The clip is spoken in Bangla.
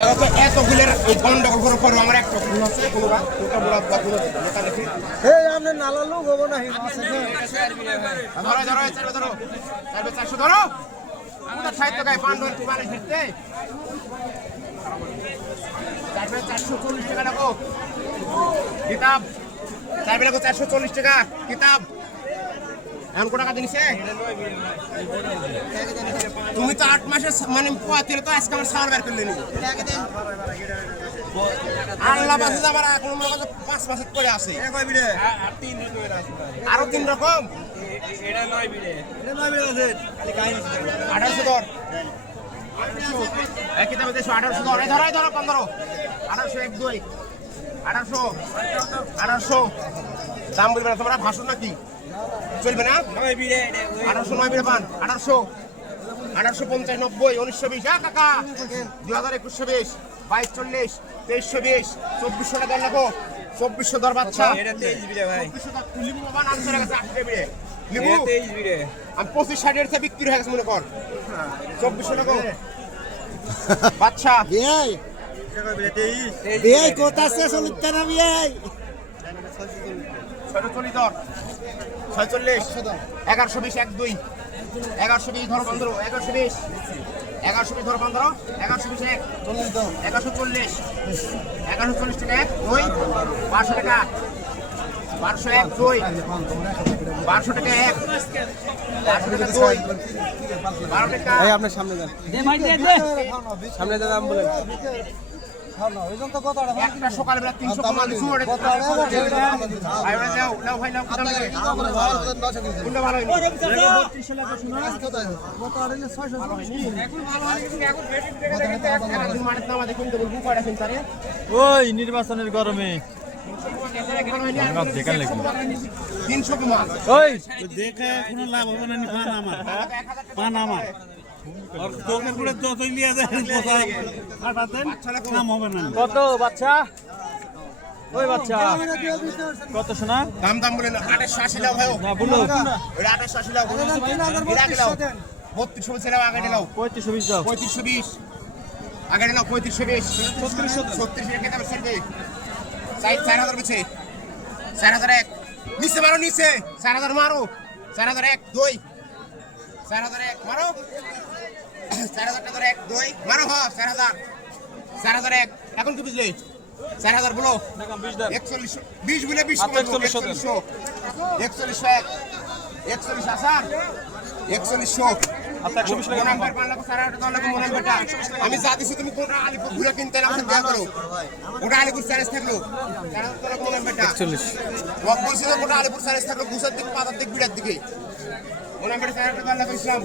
এতগুলোর গন্ডগোল করে করবো আমার একটা ভুল আছে কোনো ওটা বলা বা কোনো লেখা লিখি এই আপনি নালালো হবো না ধরো ধরো চারবে ধরো চারবে 400 ধরো আমাদের সাহিত্য গায়ে পান্ডন মানে ফিরতে চারবে 440 টাকা রাখো কিতাব চারবে রাখো 440 টাকা কিতাব এমন কোন টাকা দিনিছে তুমি তো 8 মাসের মানে পোয়াতিলে তো আজকে আমার সাল বের করলে নি আল্লাহ বাসে আমার এখন মনে করছে 5 মাস পরে আছে এটা কয় বিড়ে আর 3 রকমের আছে আরো 3 রকম এটা 9 বিড়ে আছে খালি কাহিনী 1800 ধর 1800 একই দামে 1800 ধর এই ধরো 15 1800 1 2 1800 দাম বলবে না তোমরা ভাষণ নাকি চলবে না 9 বিড়ে 1800 9 বিড়ে পান 1800 1850 90 1920 কাকা 2021 2240 2320 2400 টাকা লাগো 2400 দর বাচ্চা এটা 23 বিড়ে ভাই 2400 টাকা লিবু বাবা নাম চলে গেছে 8 বিড়ে লিবু এটা 23 বিড়ে আমি 25 60 এর থেকে বিক্রি হয়ে গেছে মনে কর 2400 টাকা বাচ্চা বিয়াই এটা কয় বিড়ে 23 বিয়াই কোথা আছে চলিতে না বিয়াই 46 দর 46 1120 1 2 1120 ধরো 15 1120 1120 ধরো 15 1120 1 1140 1140 টাকা 1 2 500 টাকা 501 2 500 টাকা 1 500 টাকা 2 12 টাকা এই আপনার সামনে যান সামনে যান আমি বলেন একটা সকালবেলা 300 কমা দিছু ওরে ভাই ওরে যাও নাও ভাই নাও কোন লাগে কোনটা ভালো হইনি ওই নির্বাচনের গরমে দেখার লাগবে 300 কমা ওই দেখে কোনো লাভ হবে না পান আমার আর তোকে পুরো যতই লিয়া যায় কাটাতেন কাম হবে না কত বাচ্চা ওই বাচ্চা কত শোনা দাম দাম বলে না 2880 লাও ভাই না বলো এটা 2880 লাও এটা আগে লাও 3200 ছেলে আগে লাও 3520 দাও 3520 আগে নাও 3520 36 এর কেটে বসে সাইড 4000 বেচে 4001 নিচে মারো নিচে 4000 মারো 4001 2 4001 মারো 4000 টাকা 1 2 মারো হ্যাঁ 4001 এখন কি বুঝলে 4000 বলো 41 20 বলে 20 41 41 আসা 41 আমি যা দিছি তুমি কোনটা আলিপুর ঘুরে কিনতে না দেয়া করো ওটা আলিপুর স্যারেস থাকলো বলছি না কোনটা আলিপুর স্যারেস থাকলো গুছার দিকে পাতার দিকে বিড়ার দিকে মনে বেটা স্যার ইসলাম